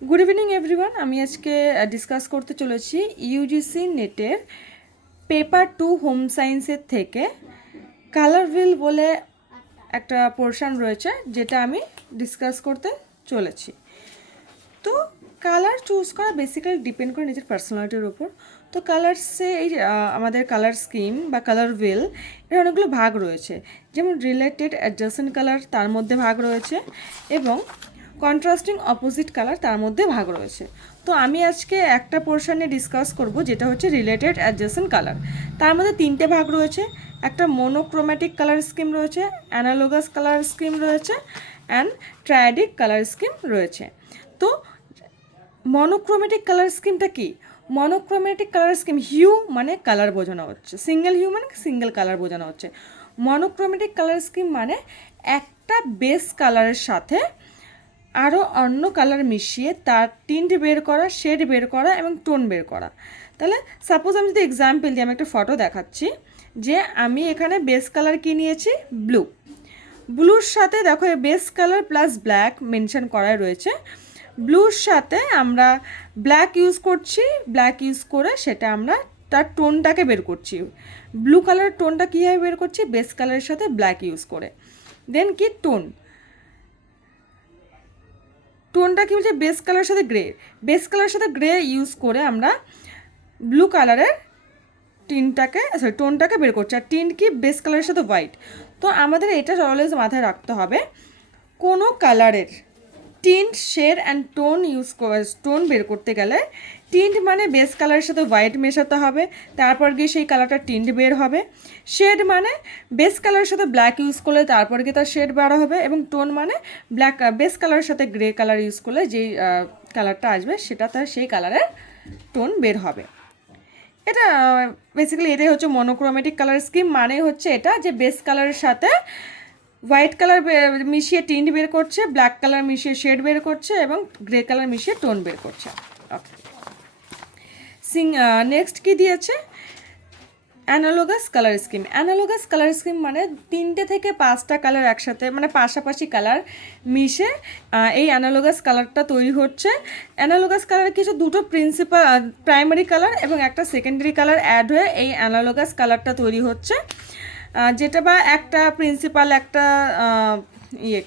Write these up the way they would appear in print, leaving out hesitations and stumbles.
Good evening everyone. আমি আজকে discuss করতে চলেছি ইউজিসি নেটের পেপার 2 হোম সায়েন্সের থেকে কালার হুইল বলে একটা পোর্শন রয়েছে, যেটা আমি ডিসকাস করতে চলেছি। তো কালার চুজ করা বেসিক্যালি ডিপেন্ড করে নিজের পার্সোনালিটির ওপর। তো কালার্সে এই আমাদের কালার স্কিম বা কালার হুইল এর অনেকগুলো ভাগ রয়েছে, যেমন রিলেটেড অ্যাডজাসেন্ট কালার তার মধ্যে ভাগ রয়েছে এবং কন্ট্রাস্টিং অপোজিট কালার তার মধ্যে ভাগ রয়েছে। তো আমি আজকে একটা পোর্শনে ডিসকাস করব, যেটা হচ্ছে রিলেটেড অ্যাডজাসেন্ট কালার। তার মধ্যে তিনটে ভাগ রয়েছে, একটা মোনোক্রোম্যাটিক কালার স্কিম রয়েছে, অ্যানালোগাস কালার স্কিম রয়েছে অ্যান্ড ট্রায়াডিক কালার স্কিম রয়েছে। তো মনোক্রোমেটিক কালার স্কিমটা কি? মনোক্রোমেটিক কালার স্কিম, হিউ মানে কালার বোঝানো হচ্ছে, সিঙ্গেল হিউ মানে সিঙ্গেল কালার বোঝানো হচ্ছে। মনোক্রোমেটিক কালার স্কিম মানে একটা বেস কালারের সাথে আরও অন্য কালার মিশিয়ে তার টিন্ট বের করা, শেড বের করা এবং টোন বের করা। তাহলে সাপোজ আমি যদি এক্সাম্পল দিই, আমি একটা ফটো দেখাচ্ছি যে আমি এখানে বেস কালার কি নিয়েছি, ব্লু। ব্লুর সাথে দেখো base colour plus black mention করা রয়েছে। ব্লুর সাথে আমরা ব্ল্যাক ইউজ করছি, ব্ল্যাক ইউজ করে সেটা আমরা তার টোনটাকে বের করছি। ব্লু কালার টোনটা কীভাবে বের করছি, বেস কালারের সাথে ব্ল্যাক ইউজ করে। দেন কি টোন, টোনটা কী বলছে, বেস কালারের সাথে গ্রে, বেস কালারের সাথে গ্রে ইউজ করে আমরা ব্লু কালারের টোনটাকে বের করছি। আর টিন্ট কি, বেস কালারের সাথে হোয়াইট। তো আমাদের এটা অলওয়েজ মাথায় রাখতে হবে, কোনো কালারের টিন্ট, শেড অ্যান্ড টোন বের করতে গেলে টিন্ট মানে বেস কালারের সাথে হোয়াইট মেশাতে হবে, তারপর গিয়ে সেই কালারটা টিন্ট বের হবে। শেড মানে বেস কালারের সাথে ব্ল্যাক ইউজ করলে তারপর গিয়ে তার শেড বার হবে, এবং টোন মানে বেস কালারের সাথে গ্রে কালার ইউজ করলে যেই কালারটা আসবে সেটা তার সেই কালারের টোন বের হবে। এটা বেসিক্যালি এটাই হচ্ছে মনোক্রোমেটিক কালার স্কিম। মানে হচ্ছে এটা যে বেস কালারের সাথে হোয়াইট কালার মিশিয়ে টিন্ট বের করছে, ব্ল্যাক কালার মিশিয়ে শেড বের করছে এবং গ্রে কালার মিশিয়ে টোন বের করছে। ওকে, নেক্সট কি দিয়েছে, analogous colour scheme. Analogous colour scheme মানে 3টে থেকে 5টা কালার একসাথে, মানে পাশাপাশি কালার মিশে এই অ্যানালোগাস কালারটা তৈরি হচ্ছে। অ্যানালোগাস কালার কিছু দুটো প্রাইমারি কালার এবং একটা সেকেন্ডারি কালার অ্যাড হয়ে এই অ্যানালোগাস কালারটা তৈরি হচ্ছে, যেটা বা একটা প্রিন্সিপাল, একটা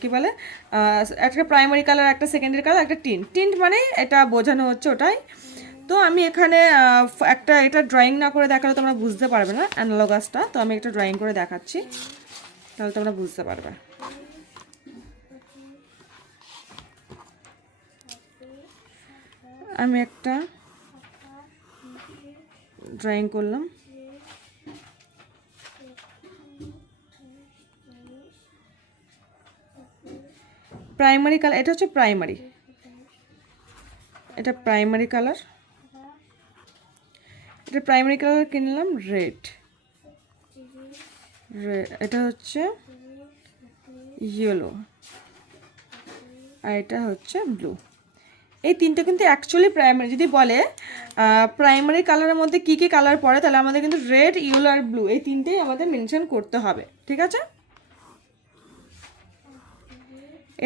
কী বলে, একটা প্রাইমারি কালার, একটা সেকেন্ডারি কালার, একটা টিন্ট মানেই এটা বোঝানো হচ্ছে ওটাই। তো আমি এখানে একটা এটা ড্রয়িং না করে দেখালে তোমরা বুঝতে পারবে না অ্যানালগাসটা। তো আমি একটা ড্রয়িং করে দেখাচ্ছি, তাহলে তোমরা বুঝতে পারবে। আমি একটা ড্রয়িং করলাম। প্রাইমারি কালার, এটা হচ্ছে প্রাইমারি, এটা প্রাইমারি কালার, এটা প্রাইমারি কালার কিনলাম রেড, এটা হচ্ছে ইয়েলো, আর এটা হচ্ছে ব্লু। এই তিনটে কিন্তু অ্যাকচুয়ালি প্রাইমারি। যদি বলে প্রাইমারি কালারের মধ্যে কী কী কালার পড়ে, তাহলে আমাদের কিন্তু রেড, ইয়েলো আর ব্লু এই তিনটেই আমাদের মেনশন করতে হবে, ঠিক আছে।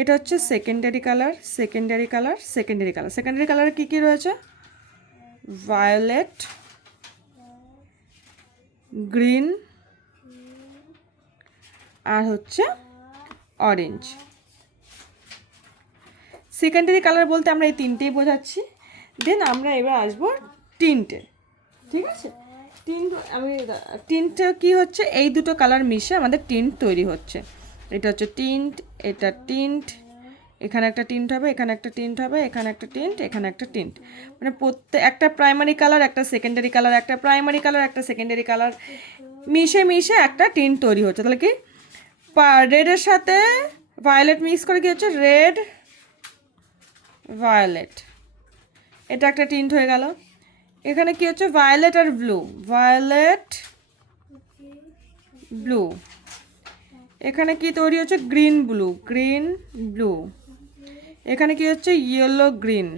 এটা হচ্ছে secondary colour, secondary colour, secondary colour. Secondary কালারে কী কী রয়েছে, ভায়োলেট, গ্রিন আর হচ্ছে অরেঞ্জ। সেকেন্ডারি কালার বলতে আমরা এই তিনটেই বোঝাচ্ছি। দেন আমরা এবার আসবো টিন্টে, ঠিক আছে। টিন্টটা কী হচ্ছে, এই দুটো কালার মিশে আমাদের টিন্ট তৈরি হচ্ছে। এটা হচ্ছে টিন্ট, এটা টিন্ট, এখানে একটা টিন্ট হবে, এখানে একটা টিন্ট হবে, এখানে একটা টিন্ট, এখানে একটা টিন্ট। মানে একটা প্রাইমারি কালার, একটা সেকেন্ডারি কালার, একটা প্রাইমারি কালার, একটা সেকেন্ডারি কালার মিশে মিশে একটা টিন্ট তৈরি হচ্ছে। তাহলে কি রেডের সাথে ভায়োলেট মিক্স করে কি হচ্ছে, রেড ভায়োলেট, এটা একটা টিন্ট হয়ে গেল। এখানে কি হচ্ছে, ভায়োলেট আর ব্লু, ভায়োলেট ব্লু। এখানে কি তৈরি হচ্ছে, গ্রিন ব্লু, গ্রিন ব্লু। এখানে কি হচ্ছে, ইয়েলো গ্রিন।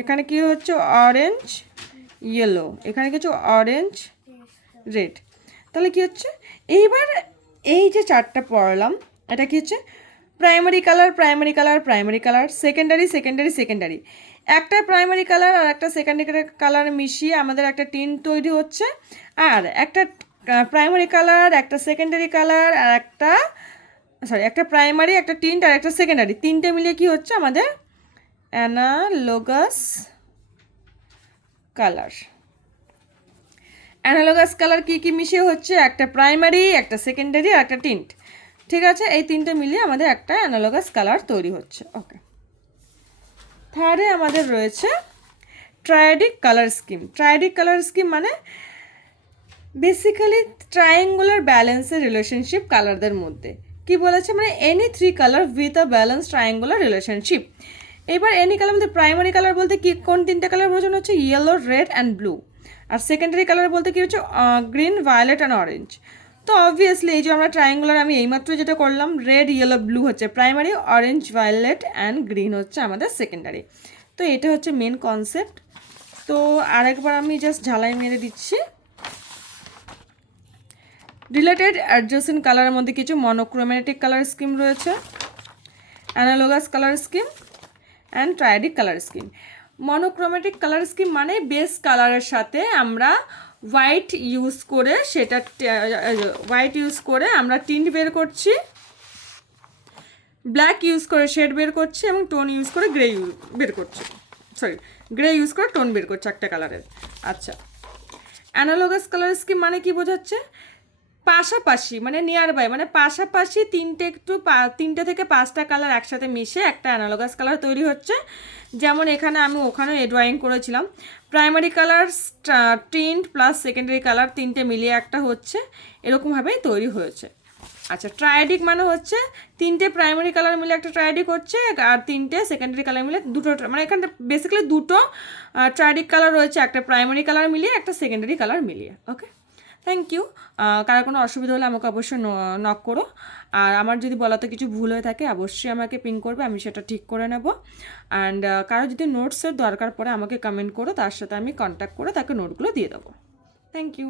এখানে কি হচ্ছে, অরেঞ্জ ইয়েলো। এখানে কি হচ্ছে, অরেঞ্জ রেড। তাহলে কি হচ্ছে, এইবার এই যে চারটা পড়লাম, এটা কি হচ্ছে primary colour primary colour primary colour, secondary secondary secondary, একটা প্রাইমারি কালার আর একটা সেকেন্ডারি কালার মিশিয়ে আমাদের একটা টিন্ট তৈরি হচ্ছে। আর একটা প্রাইমারি কালার, একটা সেকেন্ডারি কালার আর একটা প্রাইমারি, একটা টিন্ট আর একটা সেকেন্ডারি, তিনটে মিলিয়ে কি হচ্ছে আমাদের অ্যানালোগাস কালার। অ্যানালোগাস কালার কী কী মিশিয়ে হচ্ছে? একটা প্রাইমারি, একটা সেকেন্ডারি আর একটা টিন্ট, ঠিক আছে? এই তিনটে মিলিয়ে আমাদের একটা অ্যানালোগাস কালার তৈরি হচ্ছে। ওকে, থার্ডে আমাদের রয়েছে triadic colour scheme. Triadic colour scheme মানে বেসিক্যালি ট্রায়াঙ্গুলার ব্যালেন্সের রিলেশনশিপ কালারদের মধ্যে। কি বলেছে? মানে any three colour with a balance triangular relationship. এবার এনি কালার বলতে প্রাইমারি কালার বলতে কি কোন তিনটে কালার বোঝানো হচ্ছে? Yellow, red and blue. আর সেকেন্ডারি কালার বলতে কি হচ্ছে? Green, violet and orange. তো অবভিয়াসলি এই যে আমরা ট্রায়াঙ্গুলার আমি এইমাত্র যেটা করলাম, রেড, ইয়েলো, ব্লু হচ্ছে primary, orange, violet and green হচ্ছে আমাদের সেকেন্ডারি। তো এটা হচ্ছে মেন কনসেপ্ট। তো আরেকবার আমি জাস্ট ঝালাই মেরে দিচ্ছি। রিলেটেড অ্যাডজেসেন্ট কালারের মধ্যে কিছু মনোক্রোমেটিক কালার স্কিম রয়েছে, analogous colour scheme and triadic colour scheme. Monochromatic colour scheme মানে বেস কালারের সাথে আমরা হোয়াইট ইউজ করে আমরা টিন্ট বের করছি, ব্ল্যাক ইউজ করে শেড বের করছি এবং টোন ইউজ করে গ্রে ইউজ করে টোন বের করছি একটা কালারের। আচ্ছা, অ্যানালোগাস কালার স্কিম মানে কি বোঝাচ্ছে? পাশাপাশি মানে নিয়ার বাই, মানে পাশাপাশি তিনটে থেকে পাঁচটা কালার একসাথে মিশে একটা অ্যানালোগাস কালার তৈরি হচ্ছে। যেমন এখানে আমি ওখানে ড্রয়িং করেছিলাম, primary colour, tint plus secondary colour তিনটে মিলিয়ে একটা হচ্ছে, এরকমভাবেই তৈরি হয়েছে। আচ্ছা, ট্রায়াডিক মানে হচ্ছে তিনটে প্রাইমারি কালার মিলে একটা ট্রায়াডিক হচ্ছে আর তিনটে সেকেন্ডারি কালার মিলে দুটো, মানে এখানে বেসিক্যালি দুটো ট্রায়াডিক কালার রয়েছে, একটা প্রাইমারি কালার মিলিয়ে একটা সেকেন্ডারি কালার মিলিয়ে। ওকে, থ্যাংক ইউ। কারো কোনো অসুবিধা হলে আমাকে অবশ্যই নক করো। আর আমার যদি বলাতে কিছু ভুল হয়ে থাকে অবশ্যই আমাকে পিং করবে, আমি সেটা ঠিক করে নেব। অ্যান্ড কারো যদি নোটসের দরকার পড়ে আমাকে কমেন্ট করো, তার সাথে আমি কন্ট্যাক্ট করে তাকে নোটগুলো দিয়ে দেবো। Thank you.